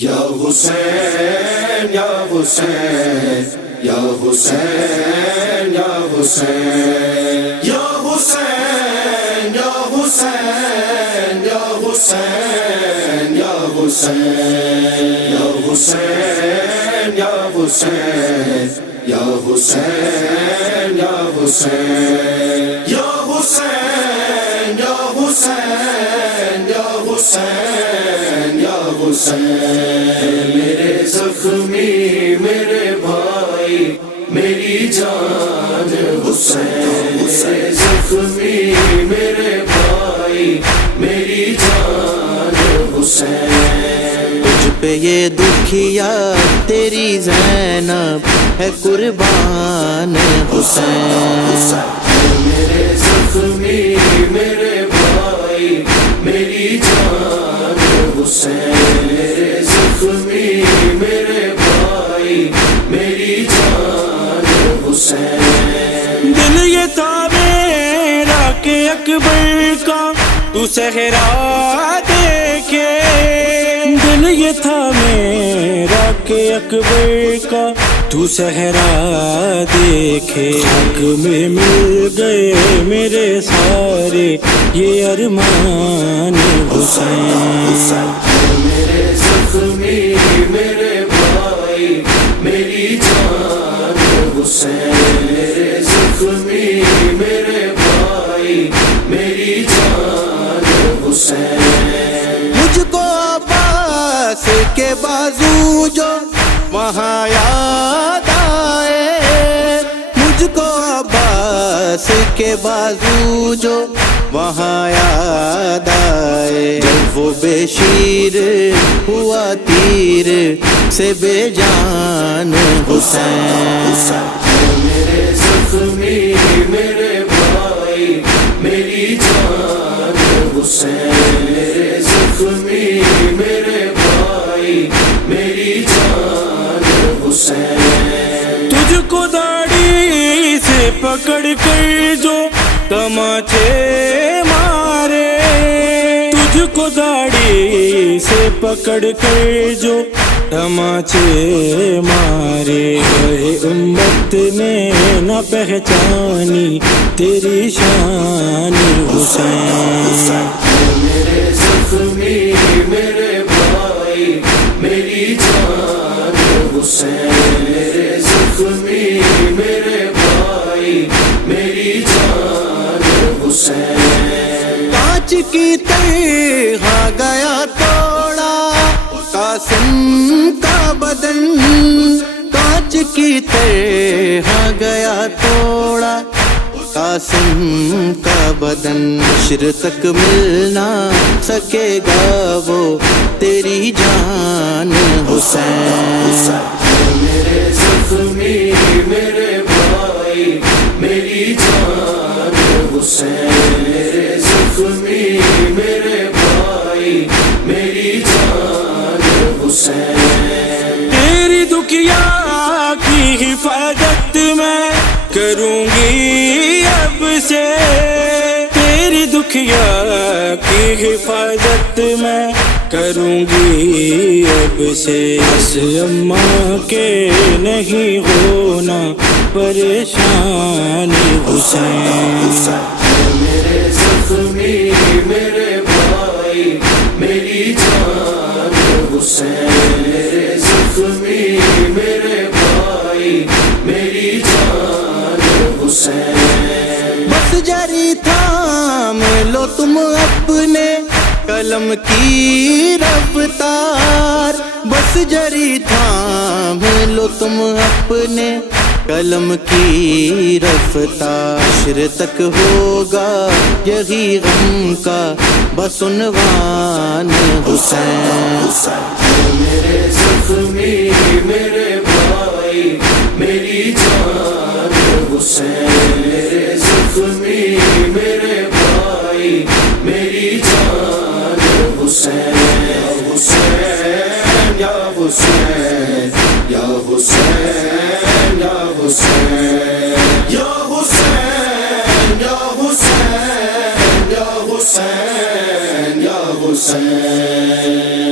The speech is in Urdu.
یا حسین یا حسین یا حسین یا حسین یا حسین یا حسین یا حسین یا حسین یا حسین یا حسین یا حسین یا حسین یا حسین یا حسین یا حسین یا حسین میرے زخمی میرے بھائی میری جان حسین میرے زخمی میرے بھائی میری جان حسین تجھ پہ یہ دکھیا تیری زینب ہے قربان حسین میرے زخمی میرے بھائی میری جان حسین میرے زخمی میرے بھائی میری جان حسین دل یہ تھا میرا کہ اکبر کا تو صحرا دیکھے، دل یہ تھا میرا کہ اکبر کا تو صحرا دیکھے، حق میں مل گئے میرے سارے یہ ارمان حسین میرے زخمی میرے بھائی میری جان حسین میرے زخمی میرے بھائی میری جان حسین مجھ کو عباس کے بازو جو وہاں یاد آئے، مجھ کو عباس کے بازو جو وہاں یاد آئے، جب وہ بے شیر ہوا تیر سے بے جان حسین میرے زخمی میرے بھائی میری جان حسین میرے زخمی میرے بھائی میری جان حسین تجھ کو داڑھی سے پکڑ کر جو تماچے مارے، تجھ کو داڑھی سے پکڑ کر جو تماچے مارے، امت نے نہ پہچانی تیری شان حسین میرے زخمی میرے بھائی میری جان حسین میرے زخمی میرے بھائی میری جان حسین کانچ کی طرح گیا توڑا قاسم کا بدن، کانچ کی طرح گیا توڑا قاسم کا بدن، حشر تک مل نہ سکے گا وہ تیری جان حسین میرے زخمی میرے بھائی میری جان حسین میرے زخمی میرے بھائی میری جان حسین تیری دکھیا کی حفاظت میں کروں گی اب سے، تیری دکھیا کی حفاظت میں کروں گی اب سے، بس اماں کے نہیں ہونا پریشان حسین میرے زخمی میرے بھائی میری جان حسین میرے زخمی میرے بھائی میری جان حسین بس جاری تھام لو تم اپنے قلم کی رفتار، بس جری تھام لو تم اپنے قلم کی رفتار، حشر تک ہوگا یہی غم کا بس عنوان حسین میرے زخمی میرے بھائی میری جان حسین میرے زخمی میرے بھائی میری جان حسین حسین یا حسین یا حسین یا حسین یا حسین یا حسین یا حسین یا حسین